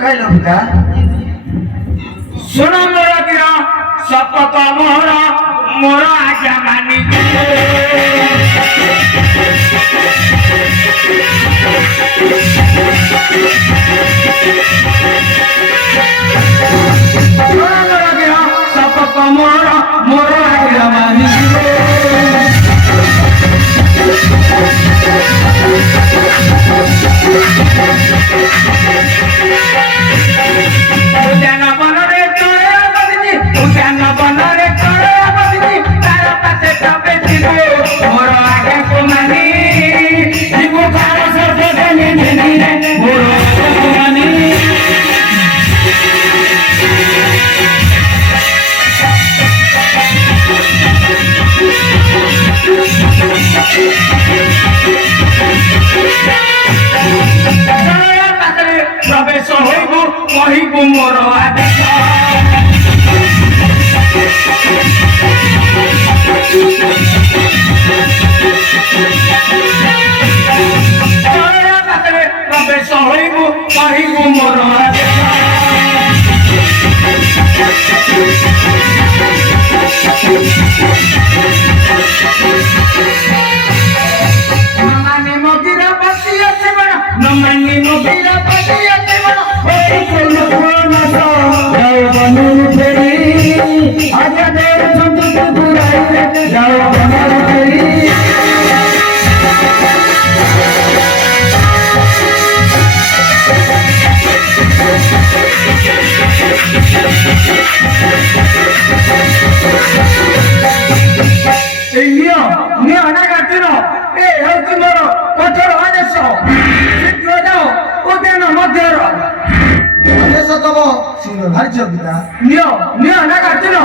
कहलो पिता सुनो मोरा गिरा शपथ मोरा मोरा आज्ञा मानी सुनो मोरा गिरा शपथ मोरा मोरा आज्ञा मानी उद्यान बनरे करे बदनी उद्यान बनरे करे बदनी तारा पाते टपे दिगो मोर आगे को मानी दिगो कार सर्व देनी देनी रे मोर आगे को मानी प्रवेश होइबु कहिबु मोर आदेश प्रवेश होइबु कहिबु मोर आदेश नमानि मोगिरा बसी अछि बड़ नमानि मोगिरा बसी अछि बड़ होई कोन कोन सो जाओ बनल फेरी आजा देर संत दुराई जाओ बनल फेरी नियो ना गातिनो ए होती मोर कठोर आदेश शीघ्र जाओ उद्यान मध्यर आदेश तब शीघ्र भार्य पिता नियो ना गातिनो